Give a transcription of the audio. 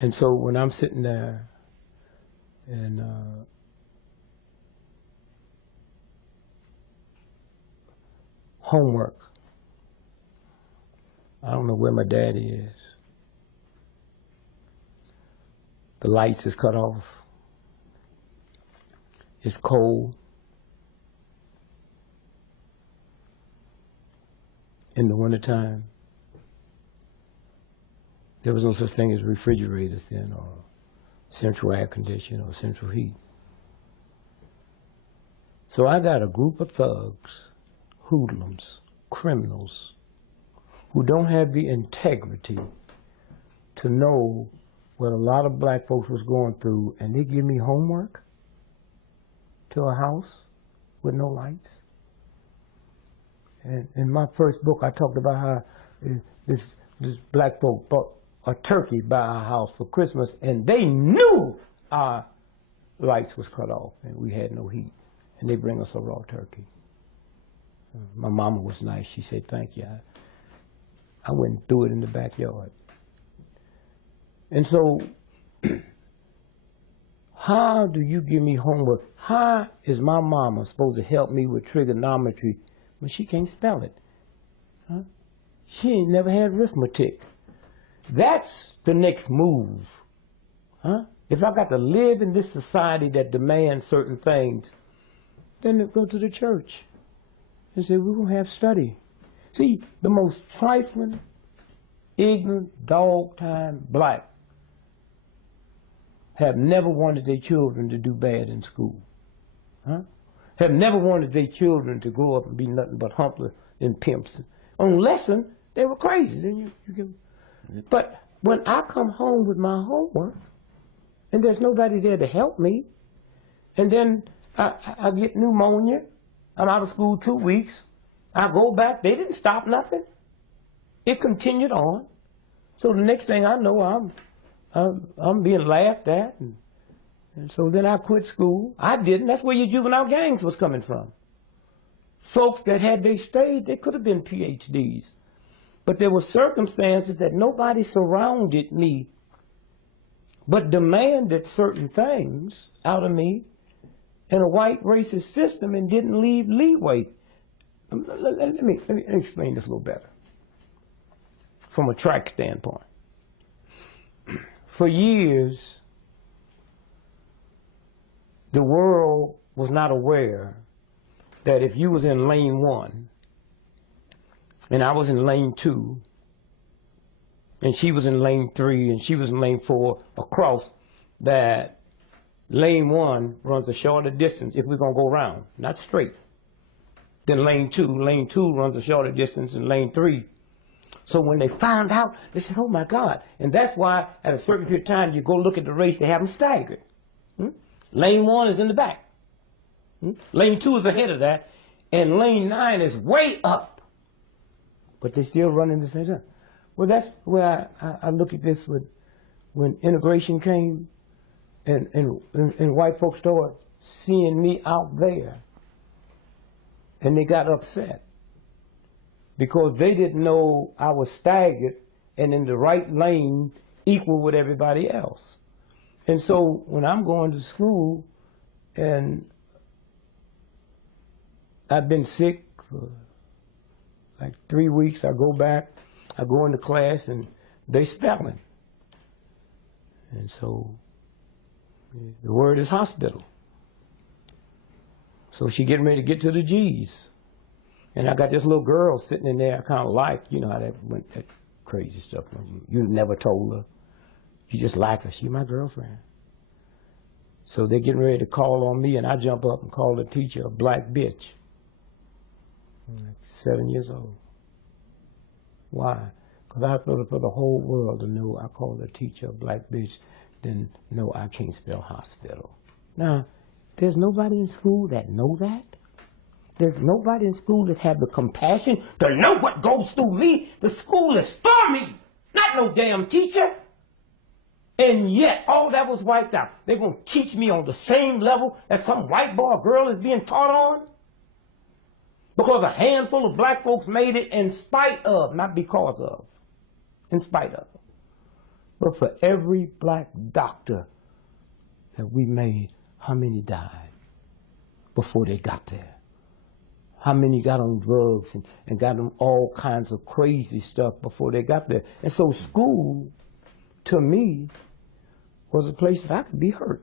And so when I'm sitting there and homework, I don't know where my daddy is. The lights is cut off. It's cold. In the wintertime, there was no such thing as refrigerators then, or central air conditioning, or central heat. So I got a group of thugs, hoodlums, criminals, who don't have the integrity to know what a lot of black folks was going through, and they give me homework to a house with no lights. And in my first book, I talked about how this black folk bought a turkey by our house for Christmas, and they knew our lights was cut off and we had no heat, and they bring us a raw turkey. My mama was nice. She said, "Thank you." I went and threw it in the backyard. And so, how do you give me homework? How is my mama supposed to help me with trigonometry when she can't spell it? Huh? She ain't never had arithmetic. That's the next move. Huh? If I got to live in this society that demands certain things, then go to the church and say, we're going to have study. See, the most trifling, ignorant, dog-time black have never wanted their children to do bad in school. Huh? Have never wanted their children to grow up and be nothing but humblers and pimps. On lesson, they were crazy. Then you can... But when I come home with my homework, and there's nobody there to help me, and then I get pneumonia, I'm out of school 2 weeks, I go back, they didn't stop nothing. It continued on. So the next thing I know, I'm being laughed at, and so then I quit school. I didn't. That's where your juvenile gangs was coming from. Folks that had they stayed, they could have been PhDs. But there were circumstances that nobody surrounded me but demanded certain things out of me in a white racist system and didn't leave leeway. Let me explain this a little better from a track standpoint. For years, the world was not aware that if you was in lane 1 and I was in lane 2 and she was in lane 3 and she was in lane 4 across, that lane 1 runs a shorter distance if we're going to go around, not straight. Then lane 2 runs a shorter distance than lane 3. So when they found out, they said, oh my God. And that's why at a certain period of time, you go look at the race, they have them staggered. Lane 1 is in the back. Lane 2 is ahead of that. And lane 9 is way up. But they're still running the same time. Well, that's where I look at this with when integration came and white folks started seeing me out there. And they got upset because they didn't know I was staggered and in the right lane equal with everybody else. And so when I'm going to school and I've been sick for like 3 weeks, I go back, I go into class and they spelling. And so the word is hospital. So she getting ready to get to the G's. And I got this little girl sitting in there I kind of like, you know how that went, that crazy stuff. You never told her. You just like her. She's my girlfriend. So they're getting ready to call on me, and I jump up and call the teacher a black bitch. I'm like 7 years old. Why? Because I thought for the whole world to know I called the teacher a black bitch, then no, I can't spell hospital. Now, there's nobody in school that know that. There's nobody in school that have the compassion to know what goes through me. The school is for me, not no damn teacher. And yet, all that was wiped out. They're going to teach me on the same level that some white boy or girl is being taught on? Because a handful of black folks made it in spite of, not because of, in spite of. But for every black doctor that we made, how many died before they got there? How many got on drugs and got them all kinds of crazy stuff before they got there? And so school, to me, was a place that I could be hurt.